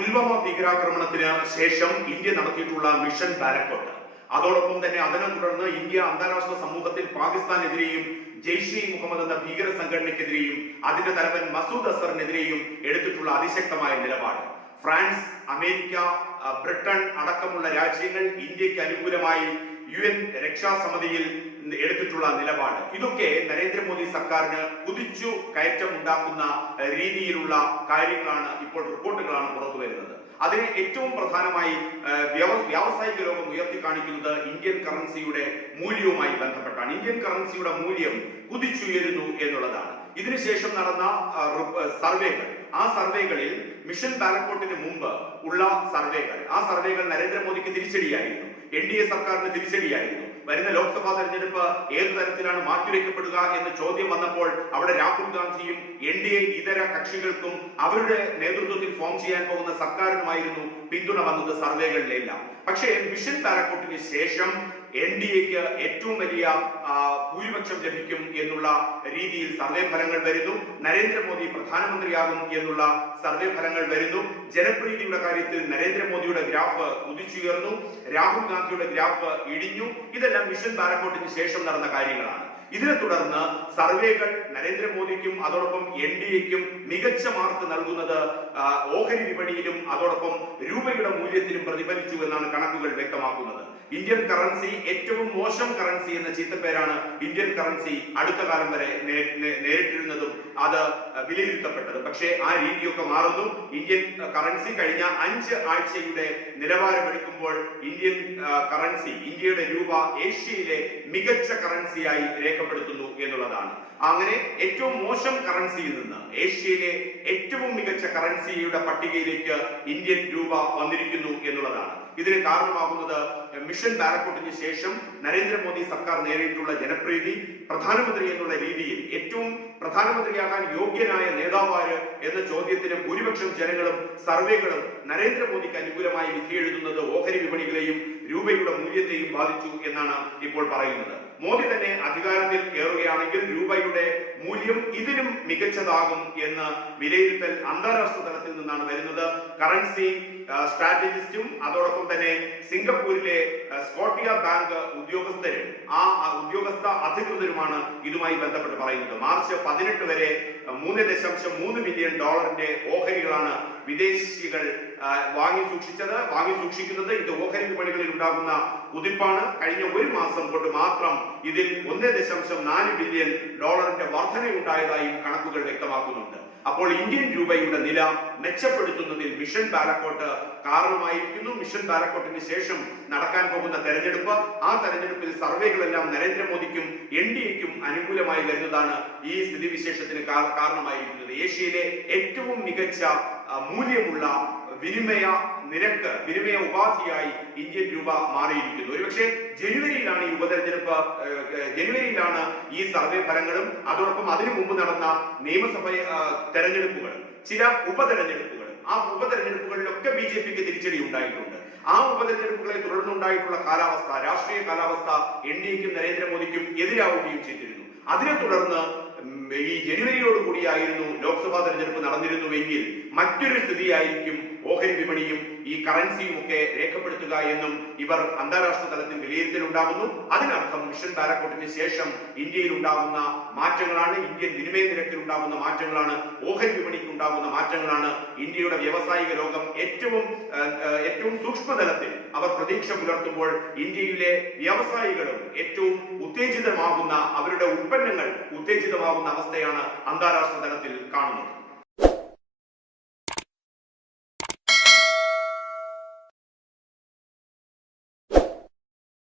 പുൽവാമ ഭീകരാക്രമണത്തിന് ശേഷം ഇന്ത്യ നടത്തിയിട്ടുള്ള മിഷൻ ബാലക്കോട്ട്. അതോടൊപ്പം തന്നെ അതിനെ തുടർന്ന് ഇന്ത്യ അന്താരാഷ്ട്ര സമൂഹത്തിൽ പാകിസ്ഥാനെതിരെയും ജെയ്ഷെ മുഹമ്മദ് എന്ന ഭീകര സംഘടനയ്ക്കെതിരെയും അതിന്റെ തലവൻ മസൂദ് അസറിനെതിരെയും എടുത്തിട്ടുള്ള അതിശക്തമായ നിലപാട്. ഫ്രാൻസ് അമേരിക്ക ബ്രിട്ടൻ അടക്കമുള്ള രാജ്യങ്ങൾ ഇന്ത്യയ്ക്ക് അനുകൂലമായി യു എൻ രക്ഷാസമിതിയിൽ എടുത്തിട്ടുള്ള നിലപാട്. ഇതൊക്കെ നരേന്ദ്രമോദി സർക്കാരിന് കുതിച്ചു കയറ്റം ഉണ്ടാക്കുന്ന രീതിയിലുള്ള കാര്യങ്ങളാണ് ഇപ്പോൾ വരുന്നത് അതിന് ഏറ്റവും പ്രധാനമായി വ്യാവസായിക ലോകം ഉയർത്തി കാണിക്കുന്നത് ഇന്ത്യൻ കറൻസിയുടെ മൂല്യവുമായി ബന്ധപ്പെട്ടാണ്. ഇന്ത്യൻ കറൻസിയുടെ മൂല്യം കുതിച്ചുയരുന്നു എന്നുള്ളതാണ്. ഇതിനുശേഷം നടന്ന സർവേകൾ. ആ സർവേകളിൽ മിഷൻ ബാലക്കോട്ടിന് മുമ്പ് ഉള്ള സർവേകൾ. ആ സർവേകൾ നരേന്ദ്രമോദിക്ക് തിരിച്ചടിയായിരുന്നു. എൻ ഡി എ സർക്കാരിന് തിരിച്ചടിയായിരുന്നു. വരുന്ന ലോക്സഭാ തെരഞ്ഞെടുപ്പ് ഏത് തരത്തിലാണ് മാറ്റിവെക്കപ്പെടുക എന്ന് ചോദ്യം വന്നപ്പോൾ അവിടെ രാഹുൽ ഗാന്ധിയും എൻ ഡി എ ഇതര കക്ഷികൾക്കും അവരുടെ നേതൃത്വത്തിൽ ഫോം ചെയ്യാൻ പോകുന്ന സർക്കാരിനുമായിരുന്നു പിന്തുണ വന്നത് സർവേകളിലെല്ലാം. പക്ഷേ മിഷൻ ബാലക്കോട്ടിന് ശേഷം എൻ ഡി എക്ക് ഏറ്റവും വലിയ ഭൂരിപക്ഷം ലഭിക്കും എന്നുള്ള രീതിയിൽ സർവേ ഫലങ്ങൾ വരുന്നു. നരേന്ദ്രമോദി പ്രധാനമന്ത്രിയാകും എന്നുള്ള സർവേ ഫലങ്ങൾ വരുന്നു. ജനപ്രീതിയുടെ കാര്യത്തിൽ നരേന്ദ്രമോദിയുടെ ഗ്രാഫ് കുതിച്ചുയർന്നു. രാഹുൽ ഗാന്ധിയുടെ ഗ്രാഫ് ഇടിഞ്ഞു. ഇതെല്ലാം മിഷൻ ബാലക്കോട്ടിന് ശേഷം നടന്ന കാര്യങ്ങളാണ്. ഇതിനെ തുടർന്ന് സർവേകൾ നരേന്ദ്രമോദിക്കും അതോടൊപ്പം എൻ ഡി എക്കും മികച്ച മാർക്ക് നൽകുന്നത് ഓഹരി വിപണിയിലും അതോടൊപ്പം രൂപയുടെ മൂല്യത്തിലും പ്രതിഫലിച്ചു എന്നാണ് കണക്കുകൾ വ്യക്തമാക്കുന്നത്. ഇന്ത്യൻ കറൻസി ഏറ്റവും മോശം കറൻസി എന്ന ചീത്തപ്പേരാണ് ഇന്ത്യൻ കറൻസി അടുത്ത കാലം വരെ നേരിട്ടിരുന്നതും അത് വിലയിരുത്തപ്പെട്ടത്. പക്ഷേ ആ രീതിയൊക്കെ മാറുന്നു. ഇന്ത്യൻ കറൻസി കഴിഞ്ഞ അഞ്ച് ആഴ്ചയുടെ നിലവാരമെടുക്കുമ്പോൾ ഇന്ത്യൻ കറൻസി ഇന്ത്യയുടെ രൂപ ഏഷ്യയിലെ മികച്ച കറൻസിയായി രേഖപ്പെടുത്തുന്നു എന്നുള്ളതാണ്. അങ്ങനെ ഏറ്റവും മോശം കറൻസിയിൽ നിന്ന് ഏഷ്യയിലെ ഏറ്റവും മികച്ച കറൻസിയുടെ പട്ടികയിലേക്ക് ഇന്ത്യൻ രൂപ വന്നിരിക്കുന്നു എന്നുള്ളതാണ്. ഇതിന് കാരണമാകുന്നത് മിഷൻ ബാലക്കോട്ടിന് ശേഷം നരേന്ദ്രമോദി സർക്കാർ നേരിട്ടുള്ള ജനപ്രീതി പ്രധാനമന്ത്രി എന്നുള്ള രീതിയിൽ ഏറ്റവും പ്രധാനമന്ത്രിയാകാൻ യോഗ്യനായ നേതാവാര് എന്ന ചോദ്യത്തിന് ഭൂരിപക്ഷം ജനങ്ങളും സർവേകളും നരേന്ദ്രമോദിക്ക് അനുകൂലമായി വിധിയെഴുതുന്നത് ഓഹരി വിപണികളെയും രൂപയുടെ മൂല്യത്തെയും ബാധിച്ചു എന്നാണ് ഇപ്പോൾ പറയുന്നത്. മോദി തന്നെ അധികാരത്തിൽ കയറുകയാണെങ്കിൽ രൂപയുടെ മൂല്യം ഇതിലും മികച്ചതാകും എന്ന് വിലയിരുത്തൽ അന്താരാഷ്ട്ര തലത്തിൽ നിന്നാണ് വരുന്നത്. കറൻസി സ്ട്രാറ്റജിസ്റ്റും അതോടൊപ്പം തന്നെ സിംഗപ്പൂരിലെ സ്കോട്ടിയ ബാങ്ക് ഉദ്യോഗസ്ഥരും ആ ഉദ്യോഗസ്ഥ അധികൃതരുമാണ് ഇതുമായി ബന്ധപ്പെട്ട് പറയുന്നത്. മാർച്ച് പതിനെട്ട് വരെ മൂന്ന് ദശാംശം മൂന്ന് ബില്യൺ ഡോളറിന്റെ ഓഹരികളാണ് വിദേശികൾ വാങ്ങി സൂക്ഷിച്ചത്. വാങ്ങി സൂക്ഷിക്കുന്നത് ഇത് ഓഹരി വിപണികളിൽ ഉണ്ടാകുന്ന കുതിപ്പാണ് കഴിഞ്ഞ ഒരു മാസം കൊണ്ട് മാത്രം ഇതിൽ ഒന്ന് ദശാംശം നാല് ബില്യൺ ഡോളറിന്റെ വർധനയുണ്ടായതായും കണക്കുകൾ വ്യക്തമാക്കുന്നുണ്ട്. അപ്പോൾ ഇന്ത്യൻ രൂപയുടെ നില മെച്ചപ്പെടുത്തുന്നതിൽ മിഷൻ ബാലക്കോട്ട് കാരണമായിരിക്കുന്നു. മിഷൻ ബാലക്കോട്ടിന് ശേഷം നടക്കാൻ പോകുന്ന തെരഞ്ഞെടുപ്പ്. ആ തെരഞ്ഞെടുപ്പിൽ സർവേകളെല്ലാം നരേന്ദ്രമോദിക്കും എൻ ഡി എക്കും അനുകൂലമായി വരുന്നതാണ് ഈ സ്ഥിതിവിശേഷത്തിന് കാരണമായിരിക്കുന്നത്. ഏഷ്യയിലെ ഏറ്റവും മികച്ച മൂല്യമുള്ള വിനിമയ നിരക്ക് വിനിമയ ഉപാധിയായി ഇന്ത്യൻ രൂപ മാറിയിരിക്കുന്നു. ഒരുപക്ഷെ ജനുവരിയിലാണ് ഈ ഉപതെരഞ്ഞെടുപ്പ് ജനുവരിയിലാണ് ഈ സർവേ ഫലങ്ങളും അതോടൊപ്പം അതിനു മുമ്പ് നടന്ന നിയമസഭ തെരഞ്ഞെടുപ്പുകൾ ചില ഉപതെരഞ്ഞെടുപ്പുകൾ ആ ഉപതെരഞ്ഞെടുപ്പുകളിലൊക്കെ ബി ജെ പിക്ക് തിരിച്ചടി ഉണ്ടായിട്ടുണ്ട്. ആ ഉപതെരഞ്ഞെടുപ്പുകളെ തുടർന്നുണ്ടായിട്ടുള്ള കാലാവസ്ഥ രാഷ്ട്രീയ കാലാവസ്ഥ എൻ ഡി എക്കും നരേന്ദ്രമോദിക്കും എതിരാവുകയും ചെയ്തിരുന്നു. അതിനെ തുടർന്ന് ഈ ജനുവരിയോട് കൂടിയായിരുന്നു ലോക്സഭാ തെരഞ്ഞെടുപ്പ് നടന്നിരുന്നുവെങ്കിൽ മറ്റൊരു സ്ഥിതിയായിരിക്കും ഓഹരി വിപണിയും ഈ കറൻസിയും ഒക്കെ രേഖപ്പെടുത്തുക എന്നും ഇവർ അന്താരാഷ്ട്ര തലത്തിൽ വിലയിരുത്തലുണ്ടാകുന്നു. അതിനർത്ഥം മിഷൻ ബാലക്കോട്ടിന് ശേഷം ഇന്ത്യയിൽ ഉണ്ടാകുന്ന മാറ്റങ്ങളാണ് ഇന്ത്യൻ വിനിമയ നിരക്കിൽ ഉണ്ടാകുന്ന മാറ്റങ്ങളാണ് ഓഹരി വിപണിക്ക് ഉണ്ടാകുന്ന മാറ്റങ്ങളാണ് ഇന്ത്യയുടെ വ്യവസായിക ലോകം ഏറ്റവും ഏറ്റവും സൂക്ഷ്മ ഏറ്റവും സൂക്ഷ്മതലത്തിൽ അവർ പ്രതീക്ഷ പുലർത്തുമ്പോൾ ഇന്ത്യയിലെ വ്യവസായികളും ഏറ്റവും ഉത്തേജിതമാകുന്ന അവരുടെ ഉൽപ്പന്നങ്ങൾ ഉത്തേജിതമാകുന്ന അവസ്ഥയാണ് അന്താരാഷ്ട്ര തലത്തിൽ